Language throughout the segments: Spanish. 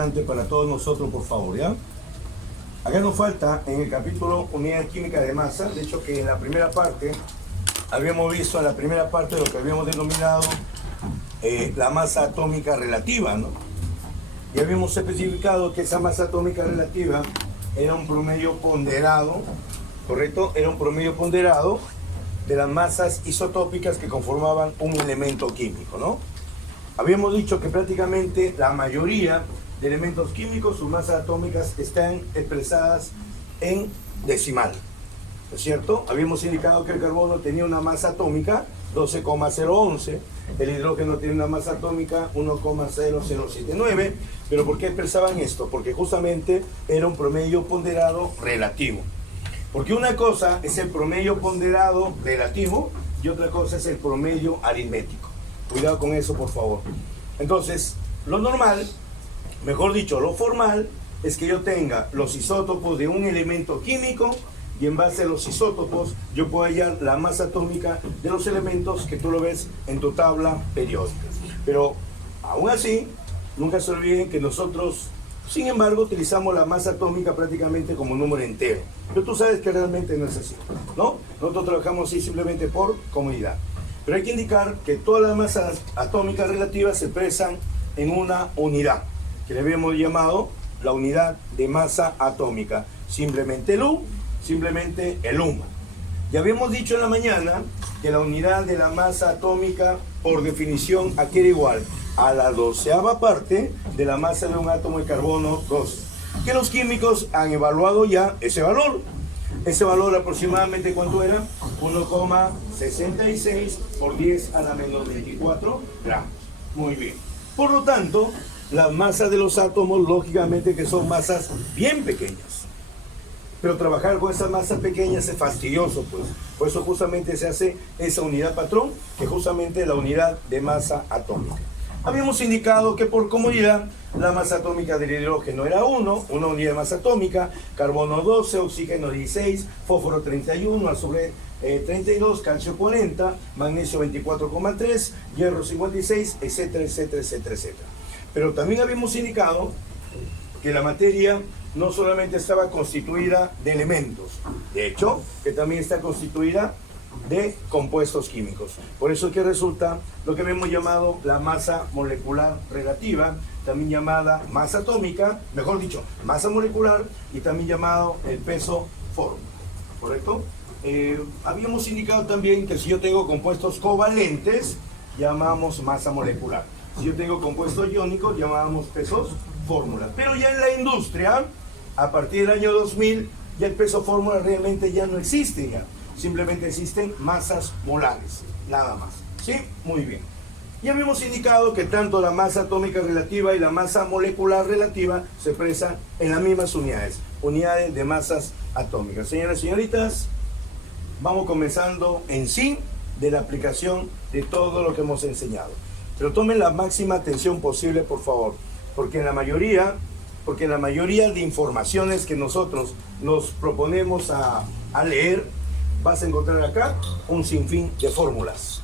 importante para todos nosotros, por favor, ¿ya? Acá nos falta en el capítulo Unidad Química de Masa, de hecho que en la primera parte, habíamos visto en la primera parte lo que habíamos denominado la masa atómica relativa, ¿no? Y habíamos especificado que esa masa atómica relativa era un promedio ponderado, ¿correcto? Era un promedio ponderado de las masas isotópicas que conformaban un elemento químico, ¿no? Habíamos dicho que prácticamente la mayoría de elementos químicos, sus masas atómicas están expresadas en decimal, ¿no es cierto? Habíamos indicado que el carbono tenía una masa atómica 12,011, el hidrógeno tiene una masa atómica 1,0079, pero ¿por qué expresaban esto? Porque justamente era un promedio ponderado relativo. Porque una cosa es el promedio ponderado relativo y otra cosa es el promedio aritmético. Cuidado con eso, por favor. Entonces, lo normal, mejor dicho, lo formal, es que yo tenga los isótopos de un elemento químico y en base a los isótopos yo puedo hallar la masa atómica de los elementos que tú lo ves en tu tabla periódica. Pero, aún así, nunca se olviden que nosotros, sin embargo, utilizamos la masa atómica prácticamente como un número entero. Pero tú sabes que realmente no es así, ¿no? Nosotros trabajamos así simplemente por comodidad. Pero hay que indicar que todas las masas atómicas relativas se expresan en una unidad, que le habíamos llamado la unidad de masa atómica. Simplemente el U, simplemente el UMA. Ya habíamos dicho en la mañana que la unidad de la masa atómica, por definición, aquí era igual a la 12ª parte de la masa de un átomo de carbono 12. Que los químicos han evaluado ya ese valor. Ese valor aproximadamente, ¿cuánto era? 1,66 por 10 a la menos 24 gramos. Muy bien. Por lo tanto, las masas de los átomos, lógicamente que son masas bien pequeñas. Pero trabajar con esas masas pequeñas es fastidioso, pues. Por eso justamente se hace esa unidad patrón, que es justamente la unidad de masa atómica. Habíamos indicado que por comodidad la masa atómica del hidrógeno era 1, una unidad de masa atómica, carbono 12, oxígeno 16, fósforo 31, azufre 32, calcio 40, magnesio 24,3, hierro 56, etcétera, etcétera, etcétera, etcétera. Pero también habíamos indicado que la materia no solamente estaba constituida de elementos, de hecho, que también está constituida de compuestos químicos. Por eso es que resulta lo que hemos llamado la masa molecular relativa, también llamada masa atómica, mejor dicho, masa molecular, y también llamado el peso fórmula, ¿correcto? Habíamos indicado también que si yo tengo compuestos covalentes, llamamos masa molecular. Si yo tengo compuestos iónicos, llamamos pesos fórmula. Pero ya en la industria, a partir del año 2000, ya el peso fórmula realmente ya no existe ya. Simplemente existen masas molares, nada más. ¿Sí? Muy bien. Ya habíamos indicado que tanto la masa atómica relativa y la masa molecular relativa se expresan en las mismas unidades, unidades de masas atómicas. Señoras y señoritas, vamos comenzando en sí de la aplicación de todo lo que hemos enseñado. Pero tomen la máxima atención posible, por favor, porque en la mayoría de informaciones que nosotros nos proponemos a leer, vas a encontrar acá un sinfín de fórmulas.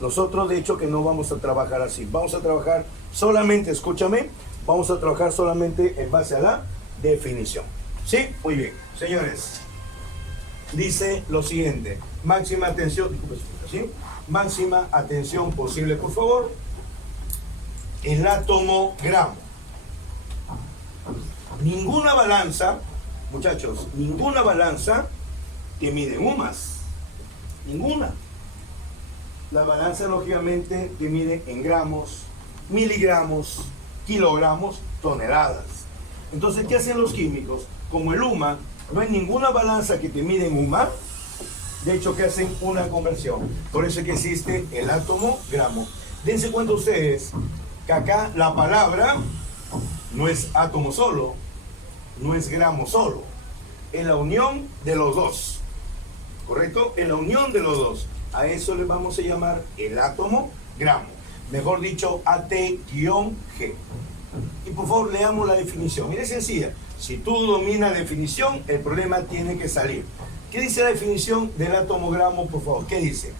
Nosotros, de hecho, que no vamos a trabajar así. Vamos a trabajar solamente, escúchame, vamos a trabajar solamente en base a la definición. ¿Sí? Muy bien. Señores, dice lo siguiente. Máxima atención, ¿sí? Máxima atención posible, por favor. El átomo gramo. Ninguna balanza, muchachos, ninguna balanza que mide UMAS, ninguna. La balanza lógicamente te mide en gramos, miligramos, kilogramos, toneladas. Entonces, ¿qué hacen los químicos? Como el UMA, no hay ninguna balanza que te mide en UMA, de hecho que hacen una conversión. Por eso es que existe el átomo gramo. Dense cuenta ustedes que acá la palabra no es átomo solo, no es gramo solo, es la unión de los dos. ¿Correcto? En la unión de los dos. A eso le vamos a llamar el átomo gramo. Mejor dicho, AT-G. Y por favor, leamos la definición. Mira, es sencilla. Si tú dominas la definición, el problema tiene que salir. ¿Qué dice la definición del átomo gramo, por favor? ¿Qué dice?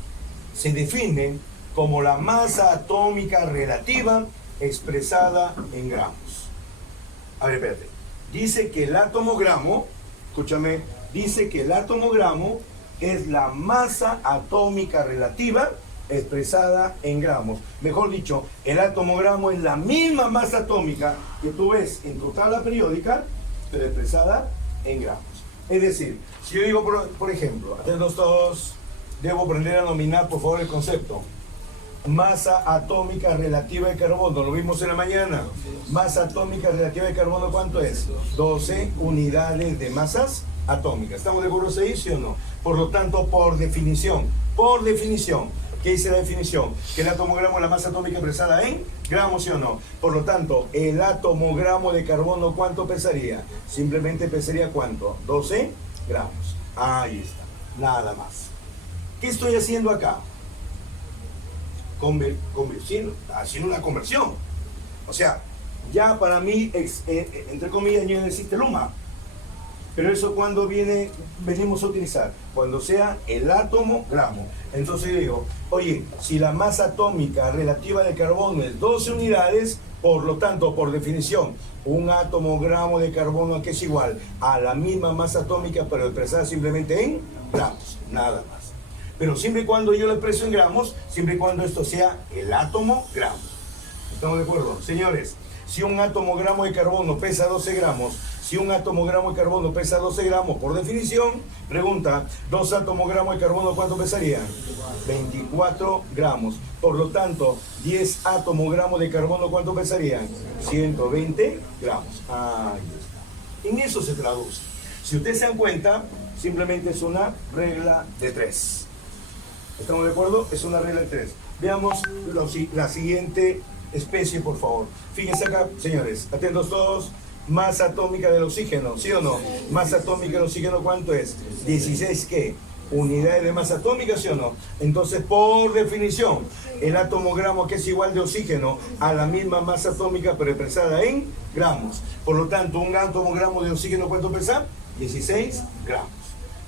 Se define como la masa atómica relativa expresada en gramos. A ver, espérate. Dice que el átomo gramo, escúchame, dice que el átomo gramo es la masa atómica relativa expresada en gramos. Mejor dicho, el átomo gramo es la misma masa atómica que tú ves en tu tabla periódica, pero expresada en gramos. Es decir, si yo digo, por ejemplo, atentos todos, debo aprender a nominar, por favor, el concepto. Masa atómica relativa de carbono, lo vimos en la mañana. Masa atómica relativa de carbono, ¿cuánto es? 12 unidades de masas atómicas. ¿Estamos de acuerdo ahí, sí o no? Por lo tanto, por definición, ¿qué dice la definición? Que el átomo gramo es la masa atómica expresada en gramos, ¿sí o no? Por lo tanto, el átomo gramo de carbono, ¿cuánto pesaría? Simplemente pesaría ¿cuánto? 12 gramos. Ahí está, nada más. ¿Qué estoy haciendo acá? Haciendo una conversión. O sea, ya para mí, entre comillas, no existe Luma. Pero eso cuando venimos a utilizar, cuando sea el átomo gramo. Entonces yo digo, oye, si la masa atómica relativa de carbono es 12 unidades, por lo tanto, por definición, un átomo gramo de carbono que es igual a la misma masa atómica, pero expresada simplemente en gramos, nada más. Pero siempre y cuando yo lo expreso en gramos, siempre y cuando esto sea el átomo gramo. ¿Estamos de acuerdo? Señores, si un átomo gramo de carbono pesa 12 gramos, si un átomo gramo de carbono pesa 12 gramos, por definición, pregunta, 2 átomos gramos de carbono, ¿cuánto pesarían? 24 gramos. Por lo tanto, 10 átomos gramos de carbono, ¿cuánto pesarían? 120 gramos. Ahí está. En eso se traduce. Si ustedes se dan cuenta, simplemente es una regla de 3. ¿Estamos de acuerdo? Es una regla de 3. Veamos la siguiente especie, por favor. Fíjense acá, señores, atentos todos. Masa atómica del oxígeno, ¿sí o no? Masa atómica del oxígeno, ¿cuánto es? 16, ¿qué? Unidades de masa atómica, ¿sí o no? Entonces, por definición, el átomo gramo que es igual de oxígeno a la misma masa atómica, pero expresada en gramos. Por lo tanto, un átomo gramo de oxígeno, ¿cuánto pesa? 16 gramos.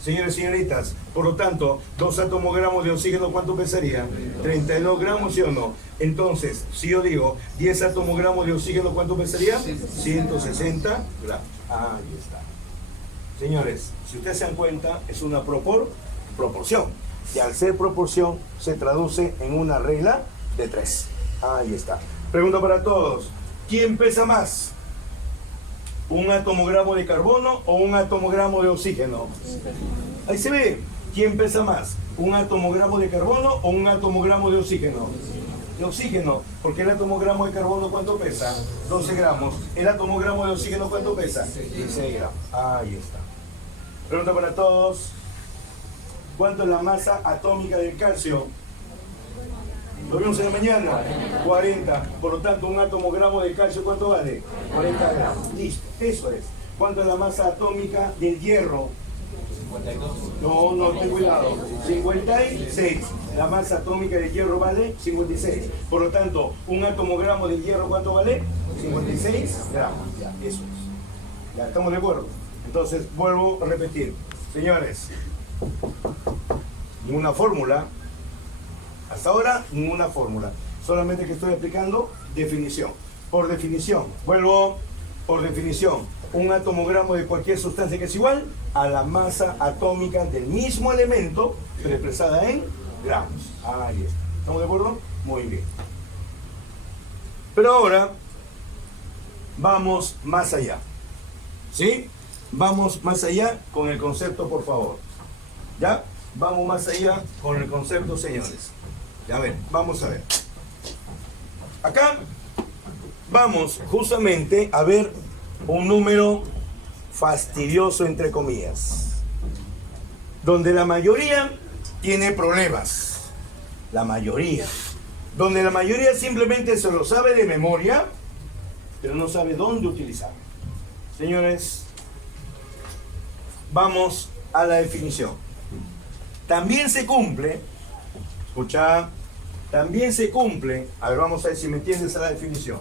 Señores y señoritas, por lo tanto, 2 átomos gramos de oxígeno, ¿cuánto pesaría? 32 gramos, ¿sí o no? Entonces, si yo digo 10 átomos gramos de oxígeno, ¿cuánto pesaría? 160 gramos. Ahí está. Señores, si ustedes se dan cuenta, es una proporción. Y al ser proporción, se traduce en una regla de 3. Ahí está. Pregunta para todos. ¿Quién pesa más? ¿Un átomo gramo de carbono o un átomo gramo de oxígeno? Ahí se ve. ¿Quién pesa más? ¿Un átomo gramo de carbono o un átomo gramo de oxígeno? De oxígeno, porque el átomo gramo de carbono, ¿cuánto pesa? 12 gramos. ¿El átomo gramo de oxígeno cuánto pesa? 16 gramos. Ahí está. Pregunta para todos. ¿Cuánto es la masa atómica del calcio? Lo vimos en la mañana, 40. Por lo tanto, un átomo gramo de calcio, ¿cuánto vale? 40 gramos. Listo, eso es. ¿Cuánto es la masa atómica del hierro? 52. No, ten cuidado. 56. La masa atómica del hierro vale 56. Por lo tanto, un átomo gramo de hierro, ¿cuánto vale? 56 gramos. Ya, eso es. Ya, ¿estamos de acuerdo? Entonces, vuelvo a repetir. Señores, ninguna fórmula. Hasta ahora, ninguna fórmula. Solamente que estoy explicando definición. Por definición, vuelvo, por definición, un átomo gramo de cualquier sustancia que es igual a la masa atómica del mismo elemento, pero expresada en gramos. Ahí está. ¿Estamos de acuerdo? Muy bien. Pero ahora, vamos más allá. ¿Sí? Vamos más allá con el concepto, por favor. ¿Ya? Vamos más allá con el concepto, señores. A ver, vamos a ver. Acá vamos justamente a ver un número fastidioso, entre comillas, donde la mayoría tiene problemas. La mayoría. Donde la mayoría simplemente se lo sabe de memoria, pero no sabe dónde utilizarlo. Señores, vamos a la definición. También se cumple, escucha, también se cumple, a ver, vamos a ver si me entiendes a la definición.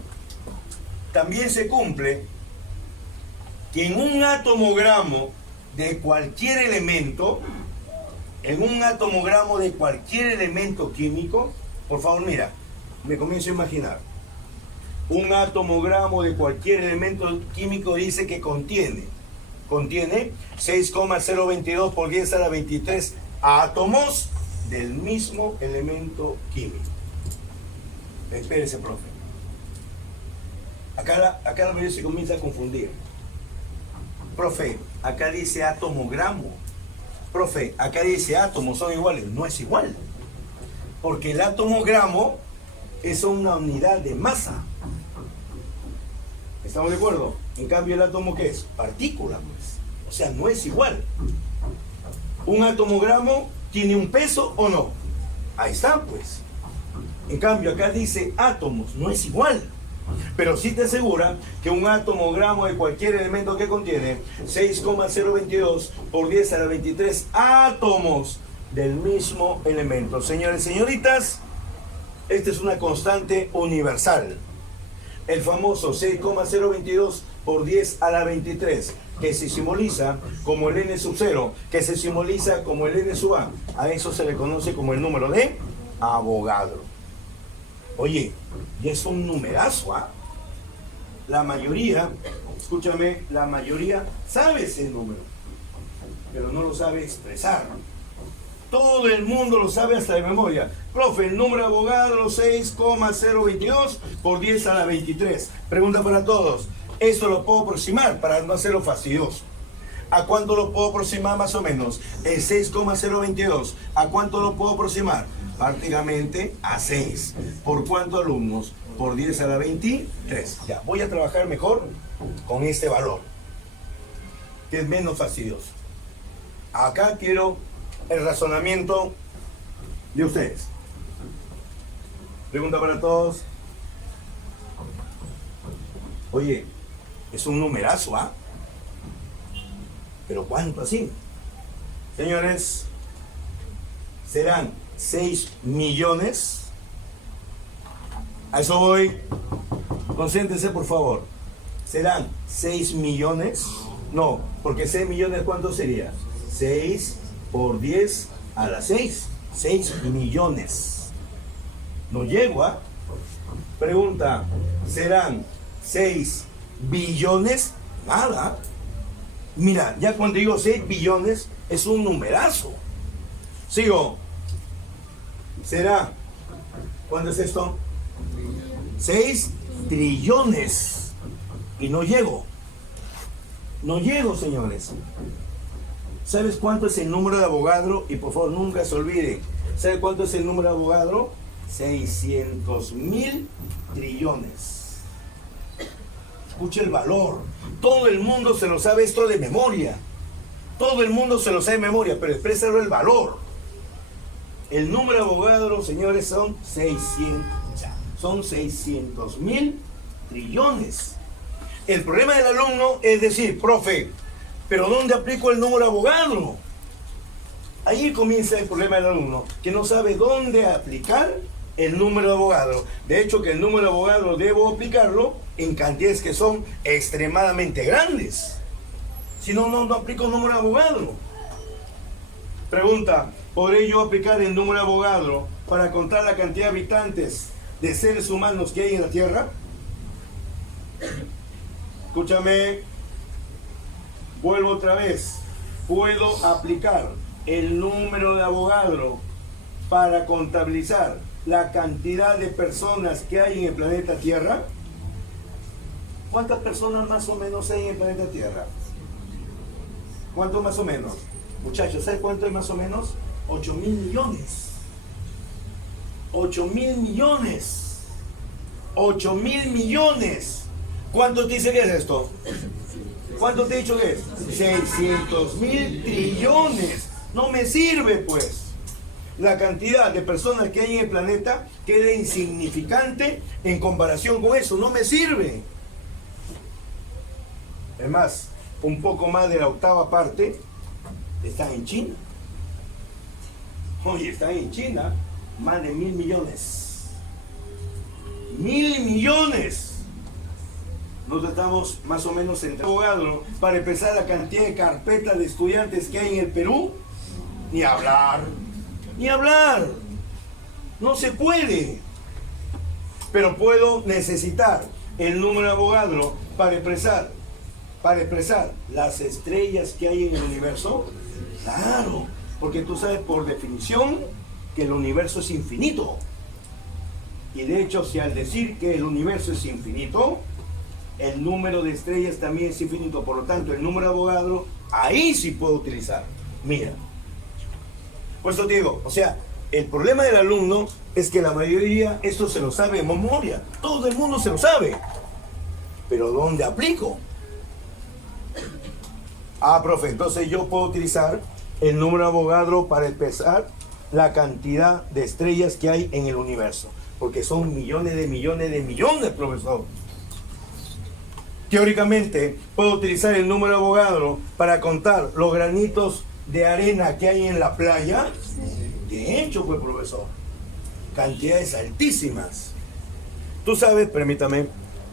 También se cumple que en un átomo gramo de cualquier elemento, en un átomo gramo de cualquier elemento químico, por favor, mira, me comienzo a imaginar. Un átomo-gramo de cualquier elemento químico dice que contiene 6,022 por 10 a la 23 átomos del mismo elemento químico. Espérese, profe. Acá la mayoría se comienza a confundir. Profe, acá dice átomo-gramo. Profe, acá dice átomos, son iguales. No es igual. Porque el átomo-gramo es una unidad de masa. ¿Estamos de acuerdo? En cambio, el átomo, ¿qué es? Partícula, pues. O sea, no es igual. ¿Un átomo-gramo tiene un peso o no? Ahí está, pues. En cambio, acá dice átomos, no es igual. Pero sí te asegura que un átomo-gramo de cualquier elemento que contiene 6,022 por 10 a la 23 átomos del mismo elemento. Señores y señoritas, esta es una constante universal. El famoso 6,022 por 10 a la 23, que se simboliza como el n sub 0, que se simboliza como el n sub a. A eso se le conoce como el número de Avogadro. Oye, y es un numerazo, ¿ah? La mayoría, escúchame, la mayoría sabe ese número, pero no lo sabe expresar. Todo el mundo lo sabe hasta de memoria. Profe, el número de Avogadro 6,022 por 10 a la 23. Pregunta para todos. Esto lo puedo aproximar para no hacerlo fastidioso. ¿A cuánto lo puedo aproximar más o menos? El 6,022. ¿A cuánto lo puedo aproximar? Prácticamente a 6. ¿Por cuántos alumnos? Por 10 a la 23. Ya, voy a trabajar mejor con este valor, que es menos fastidioso. Acá quiero el razonamiento de ustedes. Pregunta para todos. Oye, es un numerazo, ¿ah? ¿Pero cuánto así? Señores, serán 6 millones. A eso voy. Concéntrense, por favor. ¿Serán 6 millones? No, porque 6 millones, ¿cuánto sería? 6 por 10 a la 6. 6 millones. No llego, ¿ah? Pregunta, ¿serán 6 billones? Nada. Mira, ya cuando digo 6 billones, es un numerazo. Sigo. ¿Será? ¿Cuánto es esto? 6 trillones. Y no llego. No llego, señores. ¿Sabes cuánto es el número de Avogadro? Y por favor, nunca se olvide. ¿Sabe cuánto es el número de Avogadro? 600.000 trillones. Escuche el valor. Todo el mundo se lo sabe esto de memoria. Todo el mundo se lo sabe de memoria, pero exprésalo el valor. El número de Avogadro, señores, son 600.000 trillones. El problema del alumno es decir, profe, ¿pero dónde aplico el número de Avogadro? Ahí comienza el problema del alumno, que no sabe dónde aplicar el número de Avogadro. De hecho, que el número de Avogadro debo aplicarlo en cantidades que son extremadamente grandes. Si no, no aplico el número de Avogadro. Pregunta, ¿podré yo aplicar el número de Avogadro para contar la cantidad de habitantes de seres humanos que hay en la Tierra? Escúchame, vuelvo otra vez. ¿Puedo aplicar el número de Avogadro para contabilizar la cantidad de personas que hay en el planeta Tierra? ¿Cuántas personas más o menos hay en el planeta Tierra? ¿Cuánto más o menos? Muchachos, ¿sabes cuánto es más o menos? 8.000 millones. 8.000 millones. 8.000 millones. ¿Cuánto te dice que es esto? ¿Cuánto te he dicho que es? 600.000 trillones. No me sirve, pues. La cantidad de personas que hay en el planeta queda insignificante en comparación con eso. No me sirve. Es más, un poco más de la octava parte están en China. Oye, están en China más de 1.000 millones. 1.000 millones. Nosotros estamos más o menos entre Avogadro para empezar la cantidad de carpetas de estudiantes que hay en el Perú. Ni hablar. Ni hablar. No se puede. Pero puedo necesitar el número de Avogadro para expresar las estrellas que hay en el universo? Claro, porque tú sabes por definición que el universo es infinito. Y de hecho, si al decir que el universo es infinito, el número de estrellas también es infinito. Por lo tanto, el número de Avogadro, ahí sí puedo utilizar. Mira. Por eso te digo, o sea, el problema del alumno es que la mayoría esto se lo sabe de memoria. Todo el mundo se lo sabe. Pero ¿dónde aplico? Ah, profe, entonces yo puedo utilizar el número de Avogadro para expresar la cantidad de estrellas que hay en el universo. Porque son millones de millones de millones, profesor. Teóricamente, puedo utilizar el número de Avogadro para contar los granitos de arena que hay en la playa. De hecho, pues, profesor, cantidades altísimas. Tú sabes, permítame,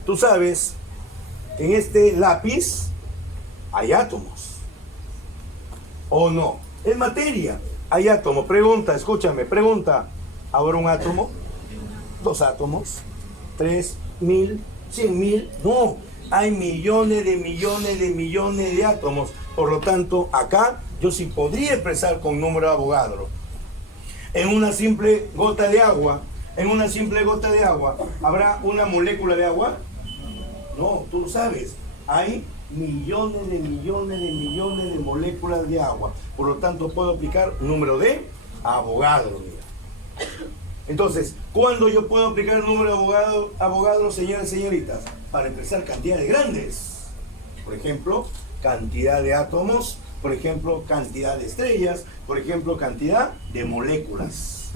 tú sabes, en este lápiz hay átomos. ¿O no? Es materia, hay átomos. Pregunta, escúchame, pregunta. ¿Ahora un átomo? ¿Dos átomos? ¿3.000? ¿100.000? No, hay millones de millones de millones de átomos. Por lo tanto, acá yo sí podría expresar con número de Avogadro. En una simple gota de agua, ¿habrá una molécula de agua? No, tú lo sabes. Hay millones de millones de millones de moléculas de agua. Por lo tanto, puedo aplicar número de Avogadro. Mira. Entonces, ¿cuándo yo puedo aplicar el número de Avogadro, señores y señoritas? Para expresar cantidades grandes. Por ejemplo, cantidad de átomos. Por ejemplo, cantidad de estrellas. Por ejemplo, cantidad de moléculas.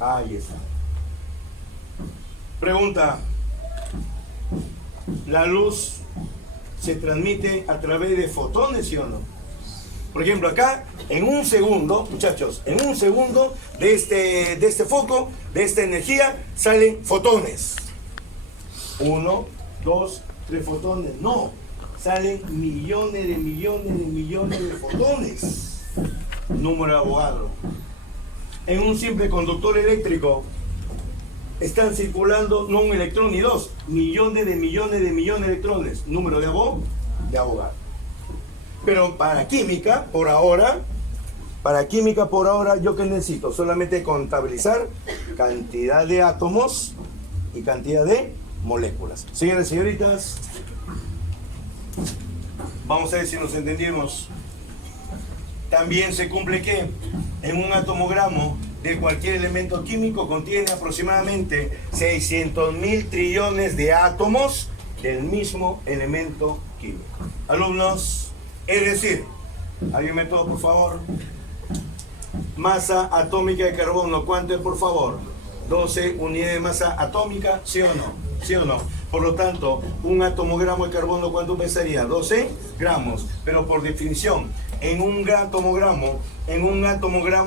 Ahí está. Pregunta. ¿La luz se transmite a través de fotones, sí o no? Por ejemplo, acá, en un segundo, muchachos, en un segundo de este foco, de esta energía, salen fotones. 1, 2, 3 fotones. No, salen millones de millones de millones de fotones. Número de Avogadro. En un simple conductor eléctrico están circulando no un electrón ni dos, millones de millones de millones de electrones. Número de Avogadro. Pero para química, por ahora, yo que necesito solamente contabilizar cantidad de átomos y cantidad de moléculas. Señores y señoritas, vamos a ver si nos entendimos. También se cumple que en un atomogramo de cualquier elemento químico contiene aproximadamente 600.000 trillones de átomos del mismo elemento químico. Alumnos, es decir, ayúdenme todos por favor. Masa atómica de carbono, ¿cuánto es por favor? 12 unidades de masa atómica, ¿sí o no? ¿Sí o no? Por lo tanto, un atomogramo de carbono, ¿cuánto pesaría? 12 gramos. Pero por definición, en un atomogramo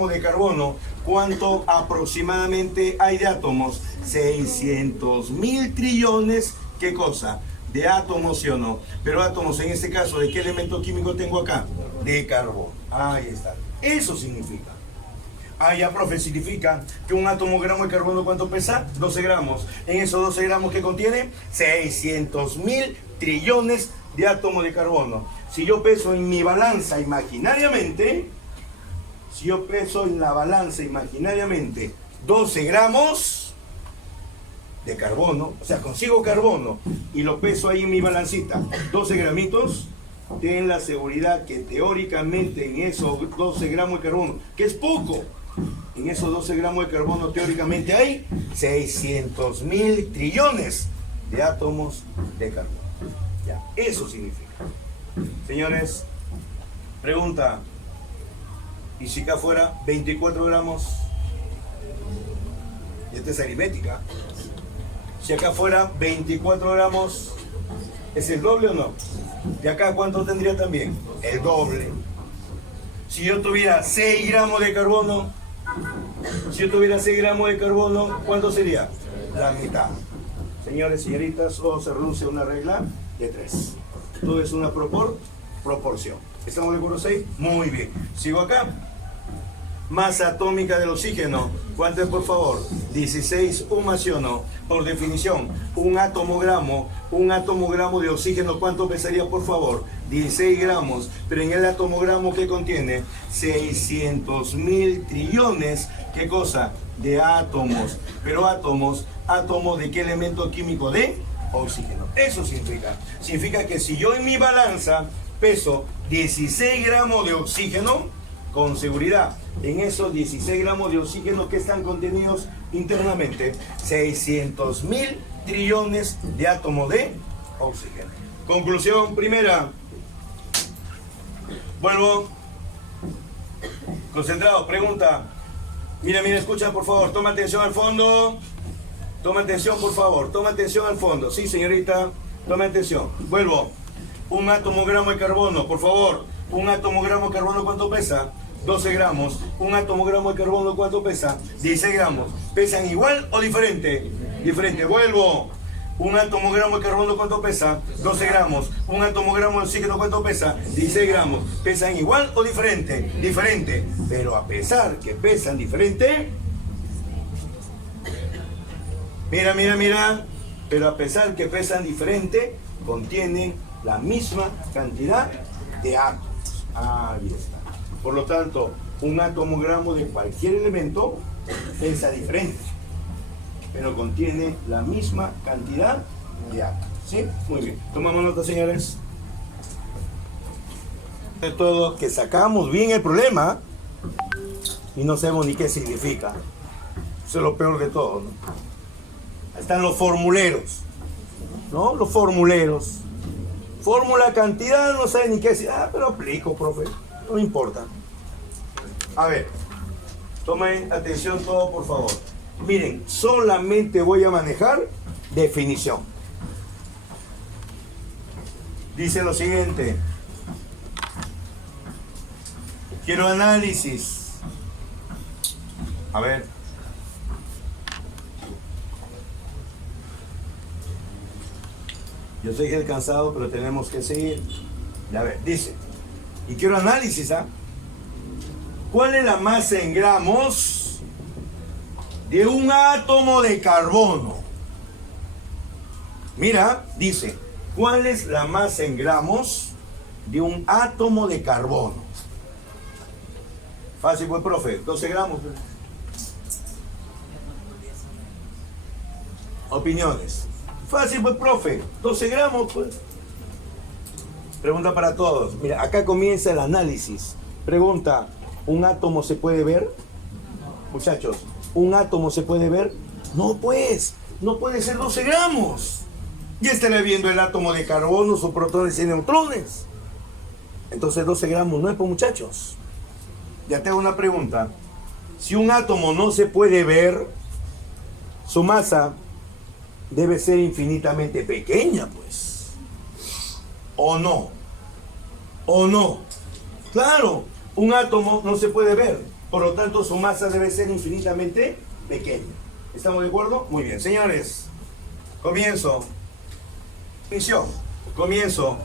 de carbono, ¿cuánto aproximadamente hay de átomos? 600.000 trillones, ¿qué cosa? De átomos, ¿sí o no? Pero átomos, en este caso, ¿de qué elemento químico tengo acá? De carbono. Ahí está. Eso significa. Ah, ya, profe, significa que un atomogramo de carbono, ¿cuánto pesa? 12 gramos. En esos 12 gramos que contiene 600.000 trillones de átomos de carbono. Si yo peso en mi balanza imaginariamente, 12 gramos de carbono, o sea, consigo carbono y lo peso ahí en mi balancita, 12 gramitos, ten la seguridad que teóricamente en esos 12 gramos de carbono, que es poco, en esos 12 gramos de carbono teóricamente hay 600.000 trillones de átomos de carbono. Ya, eso significa. Señores, pregunta, ¿y si acá fuera 24 gramos? Esta es aritmética. Si acá fuera 24 gramos, ¿es el doble o no? ¿Y acá cuánto tendría también? El doble. Si yo tuviera 6 gramos de carbono, ¿cuánto sería? La mitad. Señores, señoritas, solo se reduce a una regla de 3. Todo es una proporción. ¿Estamos de acuerdo, 6? Muy bien. Sigo acá. Masa atómica del oxígeno, ¿cuánto es, por favor? 16 más, ¿sí o no? Por definición, un atomogramo de oxígeno, ¿cuánto pesaría, por favor? 16 gramos, pero en el atomogramo que contiene 600.000 trillones, ¿qué cosa? De átomos. Pero átomos ¿de qué elemento químico? De oxígeno. Eso significa que si yo en mi balanza peso 16 gramos de oxígeno, con seguridad, en esos 16 gramos de oxígeno que están contenidos internamente, 600.000 trillones de átomos de oxígeno. Conclusión primera. Vuelvo. Concentrado. Pregunta. Mira, escucha, por favor. Toma atención al fondo. Toma atención, por favor. Toma atención al fondo. Sí, señorita. Toma atención. Vuelvo. Un atomogramo de carbono, por favor. Un atomogramo de carbono, ¿cuánto pesa? 12 gramos. Un atomogramo de carbono, ¿cuánto pesa? 16 gramos. ¿Pesan igual o diferente? Diferente. Vuelvo. Un atomogramo de carbono, ¿cuánto pesa? 12 gramos. Un atomogramo de oxígeno, ¿cuánto pesa? 16 gramos. ¿Pesan igual o diferente? Diferente. Pero a pesar que pesan diferente... Mira. Pero a pesar que pesan diferente, contienen la misma cantidad de átomos. Ahí está. Por lo tanto, un atomogramo de cualquier elemento pesa diferente, pero contiene la misma cantidad de átomos. ¿Sí? Muy bien. Tomamos nota, señores. De todo, que sacamos bien el problema y no sabemos ni qué significa. Eso es lo peor de todo, ¿no? Ahí están los formuleros, ¿no? Los formuleros. Fórmula, cantidad, no sabe ni qué decir. Pero aplico, profe. No importa. A ver, tomen atención todo, por favor. Miren, solamente voy a manejar definición. Dice lo siguiente. Quiero análisis. A ver. Yo sé que es cansado, pero tenemos que seguir. A ver, dice. Y quiero análisis, ¿ah? ¿Cuál es la masa en gramos de un átomo de carbono? Mira, dice, ¿cuál es la masa en gramos de un átomo de carbono? Fácil, pues, profe, 12 gramos. Opiniones. Fácil, pues, profe, 12 gramos, pues. Pregunta para todos. Mira, acá comienza el análisis. Pregunta, ¿un átomo se puede ver? Muchachos, ¿un átomo se puede ver? No, pues, no puede ser 12 gramos. Ya estaré viendo el átomo de carbono, sus protones y neutrones. Entonces 12 gramos no es, pues, muchachos. Ya te hago una pregunta. Si un átomo no se puede ver, su masa debe ser infinitamente pequeña, pues. ¿O no? ¿O no? Claro, un átomo no se puede ver, por lo tanto su masa debe ser infinitamente pequeña. ¿Estamos de acuerdo? Muy bien, señores. Comienzo. Comienzo.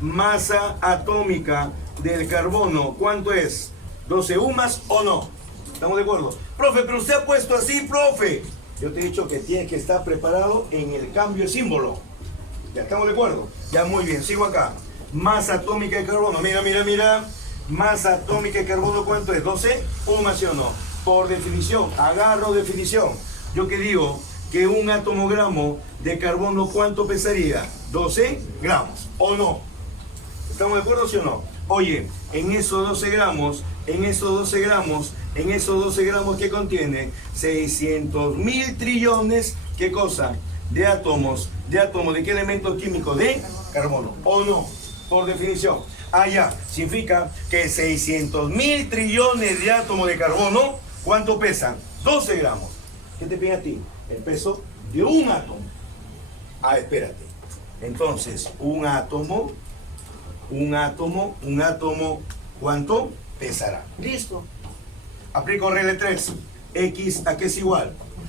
Masa atómica del carbono, ¿cuánto es? 12 más o no. ¿Estamos de acuerdo? Profe, pero usted ha puesto así, profe. Yo te he dicho que tienes que estar preparado en el cambio de símbolo. ¿Ya estamos de acuerdo? Ya, muy bien, sigo acá. Masa atómica de carbono, mira. Masa atómica de carbono, ¿cuánto es? 12 más, ¿sí o no? Por definición, agarro definición. Yo que digo que un atomogramo de carbono, ¿cuánto pesaría? 12 gramos, ¿o no? ¿Estamos de acuerdo, sí o no? Oye, en esos 12 gramos, ¿qué contiene? 600.000 trillones, ¿qué cosa? De átomos, ¿de qué elemento químico? De carbono, ¿o no? Por definición. Ya, significa que 600.000 trillones de átomos de carbono, ¿cuánto pesan? 12 gramos. ¿Qué te pide a ti? El peso de un átomo. Espérate. Entonces, un átomo, ¿cuánto pesará? Listo. Aplico regla 3. X, ¿a qué es igual?